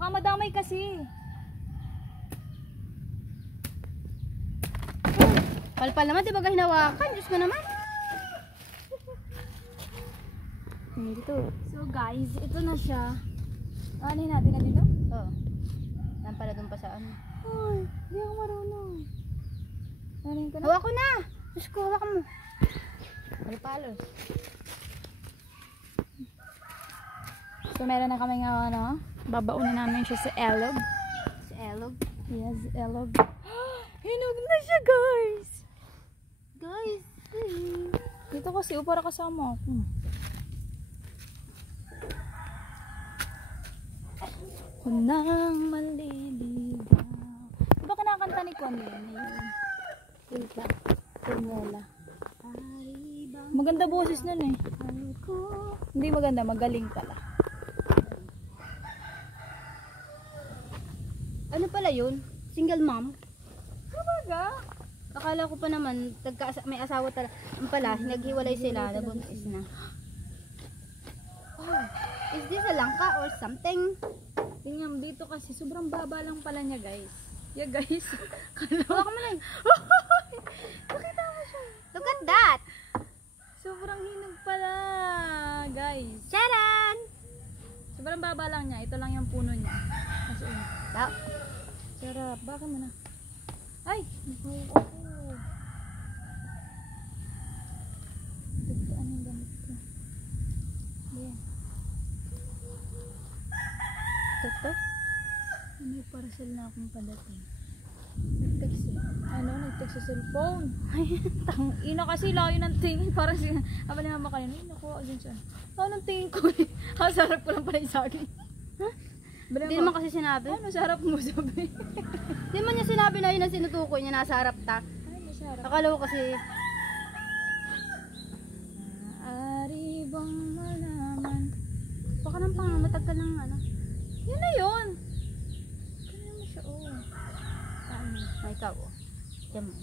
Baka madamay kasi. Palpal naman, di ba hinawakan? Diyos ko naman. Dito. So guys, ito na siya. Anin natin na dito? Oo. Yan pala dun pa sa ano. Ay, hindi ako marunong. Anin ko na? Hawak ko na! Diyos ko, hawak mo. Palpalos. So meron na kami nga ano. Babaunin namin siya sa elog. Sa elog. Yes, elog. Hinog na siya, guys. Guys. Dito kasi, para kasama ako. Kunang maliligaw. Diba kinakanta ni Connie? Ilka. Kunwala. Maganda boses nun eh. Hindi maganda, magaling pala. Ano pala yun? Single mom? Talaga? Akala ko pa naman, may asawa talaga. Ang pala, naghiwalay sila, nabuntis na. Oh, is this a langka or something? Tingnan mo dito kasi, sobrang baba lang pala niya, guys. Yeah, guys. Hawak mo lang. Nakita mo siya. Look at that! Sobrang hinog pala, guys. Charan! Sobrang baba lang niya. Ito lang yung puno niya. Kasi, sarap. Baka mo na. Ay! Nakuha ako. Tagtaan yung gamit ko. Ayan. Toto? May parcel na akong padating. Nag-text eh. Nag-text sa cellphone. Ay, ina kasi layo ng tingin. Parang habang ni mama kanina, nakuha din siya. Ng tingin ko eh. Sarap ko lang pala yung saging. Hindi naman kasi sinabi. Ano, sarap mo sabi. Hindi man niya sinabi na yun ang sinutukoy niya, nasa harap ta. Ay, masarap. Akala ko kasi, Ari bang malaman? baka nang matagal ng ano. Yun na yun. Kanya mo siya, oh. Ay, ikaw, oh. Diyan mo.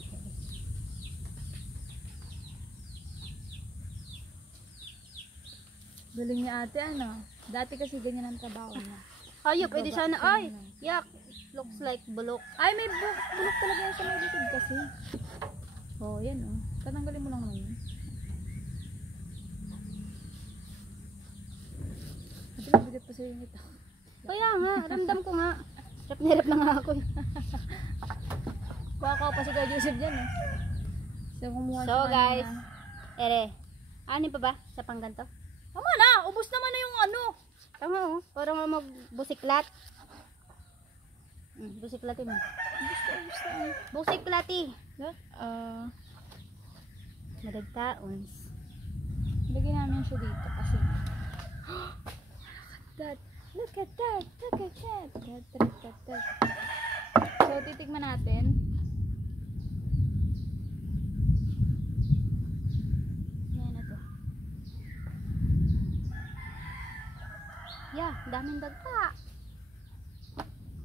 Galing ni ate, ano? Dati kasi ganyan ang trabaho niya. Ayop, pwede sana. Ay, yak. Looks like bulok. Ay, may bulok talaga yan sa may likod kasi. Oh, yan, oh. Tatanggalin mo lang naman yun. Ate, mabigat pa sa'yo nito. Kaya nga, ramdam ko nga. Hirap na hirap na nga ako. Baka pa si Kuya Joseph dyan, eh. So, kumuha So, siya guys. kanina. Ere, anin pa ba sa pangganto? Tama na! Ubus naman na yung ano! Tama, oh. Parang magbusiklat. Busiklati mo. Ubus na. Busiklati. Madagtaons. Lagyan namin siya dito kasi look at that, look at that. So titikman natin. Yan na to. Yeah, daming dagta.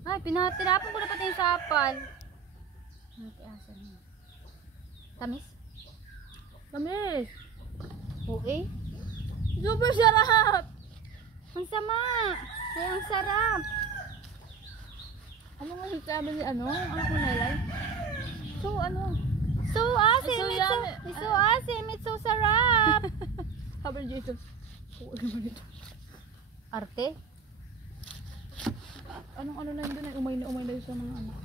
Ay, tinapon ko na pati yung sapal. Natiasan mo. Tamis? Tamis! Okay. Super sarap! Ang sama! Ay, ang sarap! Ano nga yung sabi ni ano? Ano kung nalay? So ano? So awesome! So It's yummy. so awesome! It's so sarap! Sabi ni Jesus. Oo naman ito. Arte? Anong ano na yun doon? Umay na yun sa mga anak.